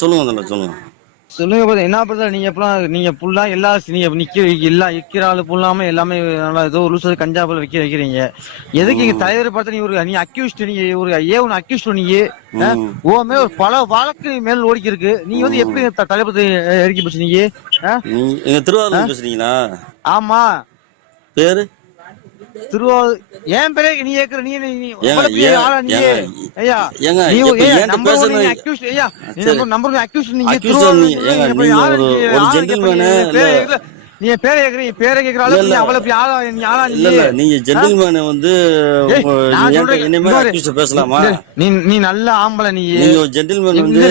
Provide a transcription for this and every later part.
சொல்லுங்க சொல்லுங்க. சொல்லுங்க பிரதர். என்ன பிரதர் நீங்க எப்பலாம் நீங்க ஃபுல்லா எல்லா நீங்க நிக்க எல்லா எக்கிற ஆளு ஃபுல்லாம எல்லாமே நல்லா ஏதோ லூசு கஞ்சா போல வைக்கிறீங்க. எதுக்கு இங்க தலைவரை பார்த்து நீ அக்யூஸ்ட் நீ ஒரு ஒன்னு அக்யூஸ்ட் நீ ஓமே ஒரு பல வழக்கு மேல் ஓடிக்கி இருக்கு. நீ வந்து எப்படி தலைவரை இறக்கி போச்சு நீ? எங்க திருவாரூர் பேசுறீங்களா? ஆமா. பேரு திருவாரூர். ஏன் பேரே நீ கேக்குற? நீ அவ்வளவு பெரிய ஆளா நீ? ஐயா நீ நம்பர் 1 நீ அக்யூஸ்ட். ஐயா நீ நம்பர் 1 அக்யூஸ்ட். நீ திருவாரூர் ஆளா நீ? ஒரு ஜென்டில்மேன் நீ பேரை கேக்குற? நீ பேரை கேக்குற அளவுக்கு நீ அவ்வளவு பெரிய ஆளா? நீ ஆளா நீ? இல்ல நீங்க ஜென்டில்மேன் வந்து என்னை மாதிரி அக்யூஸ்ட் பேசலாமா? நீ நல்ல ஆம்பளை. நீங்க ஒரு ஜென்டில்மேன் வந்து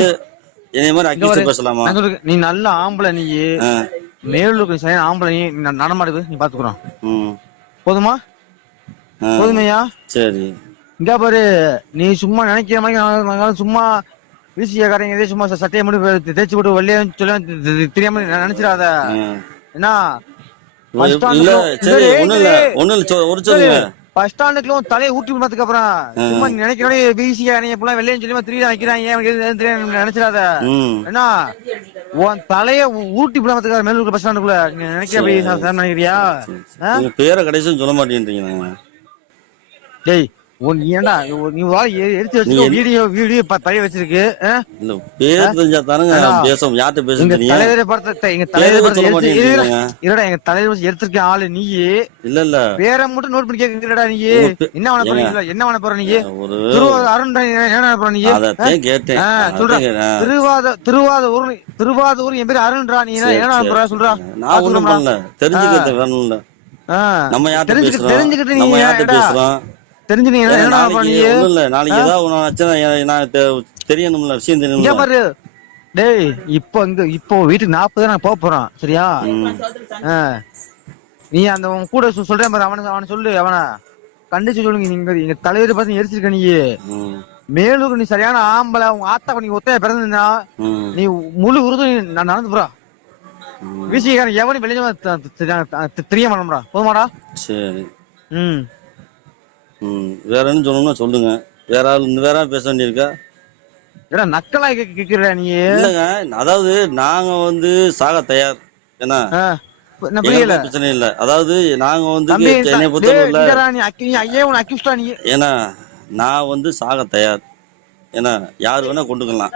என்னை மாதிரி அக்யூஸ்ட் பேசலாமா? நீ நல்ல ஆம்பளை. நீ மேலூருக்கு சரியான ஆம்பளை. நீ நடமாடுது நீ பாத்துக்குறோம். போதுமா? போதுமையா? சரி. இங்க பாரு, நீ சும்மா நினைக்கிற மாதிரி சும்மா வீசிக்காரங்க சும்மா சட்டையை மட்டும் தேய்ச்சி போட்டு வெள்ளையா சொல்ல தெரியாம நினைச்சிடாத. என்ன பஸ் ஸ்டாண்டுக்குள்ள தலையை ஊட்டி விடுறதுக்கு அப்புறம் சும்மா நினைக்கிறோட வீசிக்காரங்க வெள்ளையும் சொல்லி திடீர்னு வைக்கிறாங்க நினைச்சிடாத. என்ன உன் தலைய ஊட்டி விடாமத்துக்கார மேலூர் பஸ் ஸ்டாண்டுக்குள்ள நினைக்கிற நினைக்கிறியா? பேரை கடைசி சொல்ல மாட்டேன்றீங்க. டேய் ஏன்டா நீ எடுத்து வச்சு வீடியோ பைய வச்சிருக்கு. தலைவரை பார்த்த எங்க தலைவர் எடுத்திருக்க ஆளு நீ இல்ல பேரை மட்டும் நோட் பண்ணி கேக்குறடா. நீ என்ன பண்ண போற? என்ன பண்ண போற? நீ அருண் என்ன போற? நீ சொல்ற திருவாதூர் என் பேரு அருண்ரா. நீ என்ன போற சொல்றா? தெரிஞ்சுக்கிட்டு நீ நாளைக்கு ஏதாவது தெரியணும்ல, விஷயம் தெரியணும்ல. டேய் இப்போ வீட்டுக்கு 40 நான் போறோம். சரியா? நீ அந்த உன் கூட சொல்றேன் பாரு, அவனை சொல்லு, அவனை கண்டிச்சு சொல்லுங்க. நீங்க எங்க தலைவரை பார்த்து எரிச்சிருக்க. நீ மேலூர் நீ சரியான ஆம்பளை. உங்க ஆத்தா நீ ஒத்தையா பிறந்தா நீ முழு உருது நான் நடந்து போறா. வீசிக்காரன் எவனி வெளியே தெரிய மாட்டோம்டா. போதுமாடா? சரி. வேற என்ன சொல்லணும்னா சொல்லுங்க. வேற ஆள் பேச வேண்டியிருக்கா? நக்கலா கேக்குற நீ? இல்லங்க, அதாவது நாங்க வந்து சாக தயார். ஏன்னா பிரச்சனை இல்ல. அதாவது நாங்க வந்து ஏன்னா நான் வந்து சாக தயார். ஏன்னா யாரு வேணா கொண்டுக்கலாம்.